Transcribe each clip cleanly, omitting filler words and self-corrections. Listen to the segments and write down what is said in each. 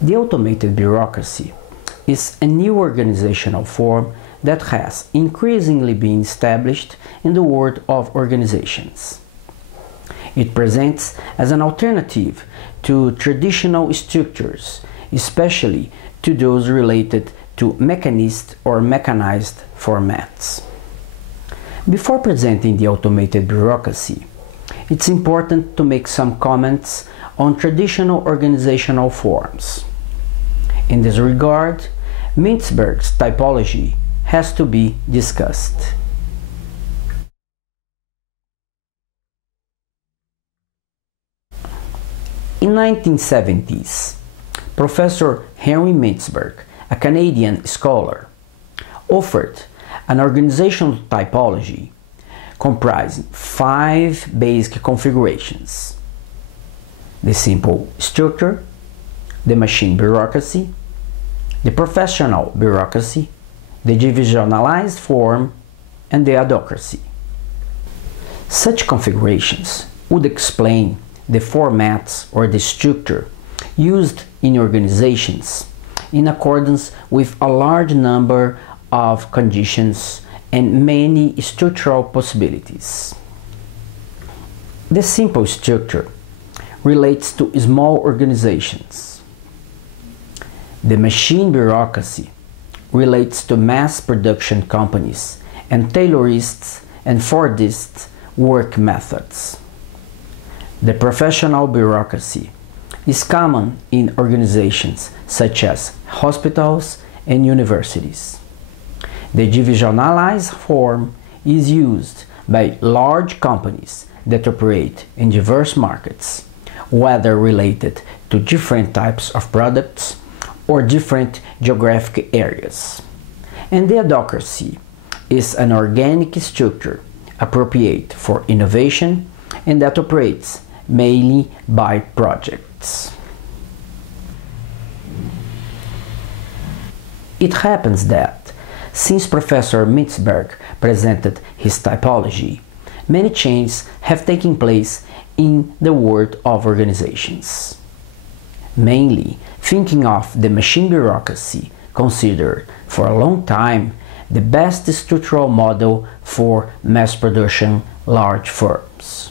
The automated bureaucracy is a new organizational form that has increasingly been established in the world of organizations. It presents as an alternative to traditional structures, especially to those related to mechanist or mechanized formats. Before presenting the automated bureaucracy, it's important to make some comments on traditional organizational forms. In this regard, Mintzberg's typology has to be discussed. In the 1970s, Professor Henry Mintzberg, a Canadian scholar, offered an organizational typology comprising 5 basic configurations: the simple structure, the machine bureaucracy, the professional bureaucracy, the divisionalized form, and the adhocracy. Such configurations would explain the formats or the structure used in organizations in accordance with a large number of conditions and many structural possibilities. The simple structure relates to small organizations. The machine bureaucracy relates to mass production companies and Taylorist and Fordist work methods. The professional bureaucracy is common in organizations such as hospitals and universities. The divisionalized form is used by large companies that operate in diverse markets, whether related to different types of products or different geographic areas. And the adhocracy is an organic structure appropriate for innovation and that operates mainly by projects. It happens that, since Professor Mintzberg presented his typology, many changes have taken place in the world of organizations. Mainly thinking of the machine bureaucracy, considered for a long time the best structural model for mass production large firms.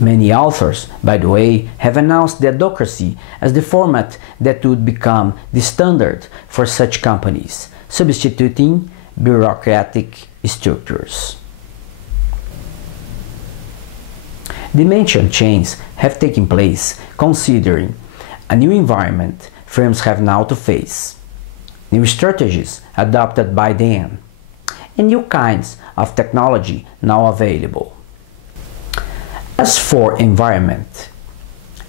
Many authors, by the way, have announced the adhocracy as the format that would become the standard for such companies, substituting bureaucratic structures. The mentioned changes have taken place considering a new environment firms have now to face, new strategies adopted by them, and new kinds of technology now available. As for environment,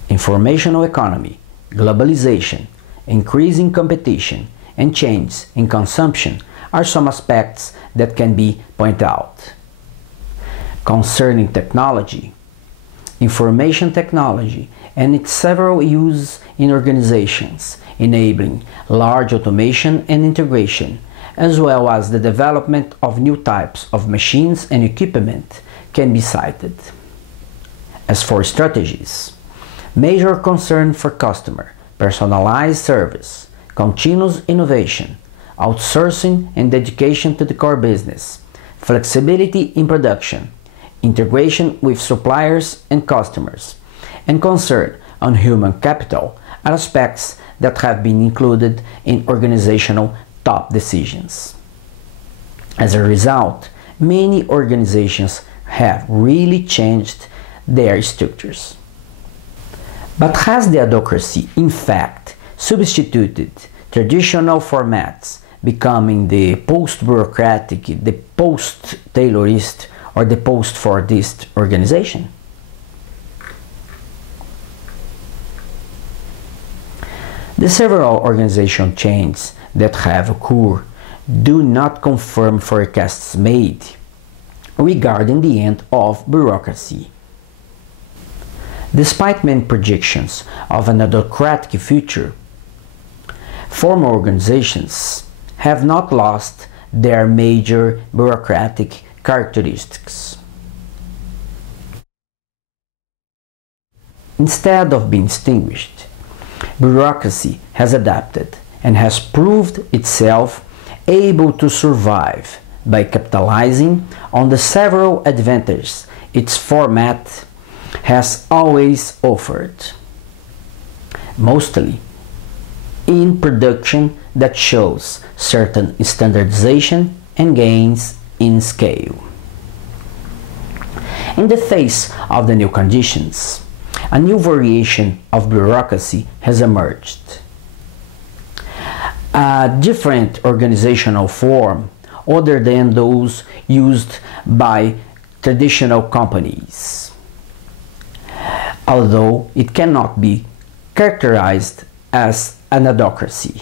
informational economy, globalization, increasing competition, and changes in consumption are some aspects that can be pointed out. Concerning technology, information technology and its several uses in organizations, enabling large automation and integration, as well as the development of new types of machines and equipment, can be cited. As for strategies, major concern for customer, personalized service, continuous innovation, outsourcing and dedication to the core business, flexibility in production, integration with suppliers and customers, and concern on human capital are aspects that have been included in organizational top decisions. As a result, many organizations have really changed their structures. But has the adhocracy in fact substituted traditional formats, becoming the post-bureaucratic, the post-Taylorist, or the post-Fordist organization? The several organizational changes that have occurred do not confirm forecasts made regarding the end of bureaucracy. Despite many projections of an autocratic future, former organizations have not lost their major bureaucratic characteristics. Instead of being extinguished, bureaucracy has adapted and has proved itself able to survive by capitalizing on the several advantages its format has always offered, mostly in production that shows certain standardization and gains in scale. In the face of the new conditions, a new variation of bureaucracy has emerged. A different organizational form other than those used by traditional companies, although it cannot be characterized as an autocracy.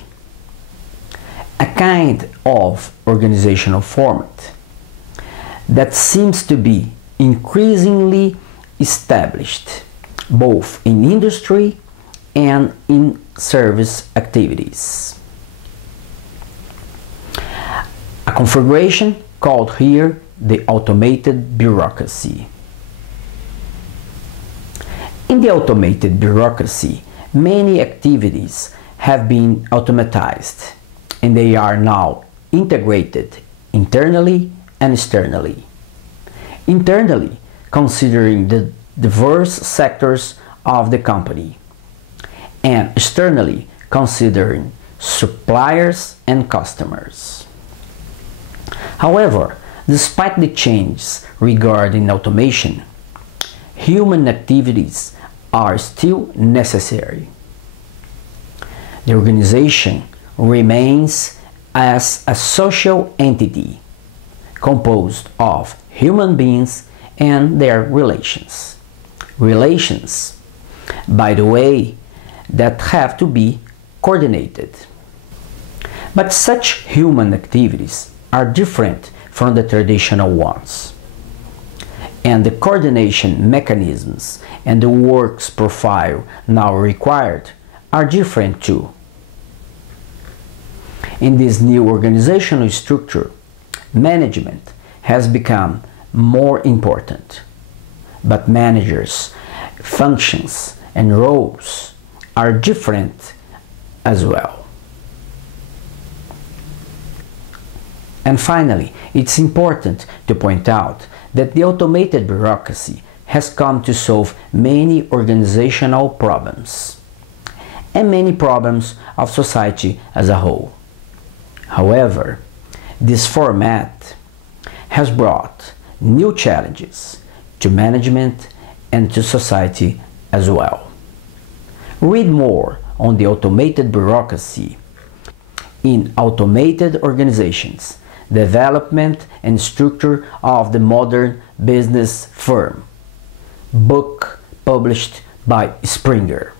A kind of organizational format that seems to be increasingly established both in industry and in service activities. A configuration called here the automated bureaucracy. In the automated bureaucracy, many activities have been automatized, and they are now integrated internally and externally. Internally, considering the diverse sectors of the company, and externally, considering suppliers and customers. However, despite the changes regarding automation, human activities are still necessary. The organization remains as a social entity composed of human beings and their relations. Relations, by the way, that have to be coordinated. But such human activities are different from the traditional ones, and the coordination mechanisms and the works profile now required are different too. In this new organizational structure, management has become more important, but managers' functions and roles are different as well. And finally, it's important to point out that the automated bureaucracy has come to solve many organizational problems and many problems of society as a whole. However, this format has brought new challenges to management and to society as well. Read more on the automated bureaucracy in Automated Organizations, Development and Structure of the Modern Business Firm, book published by Springer.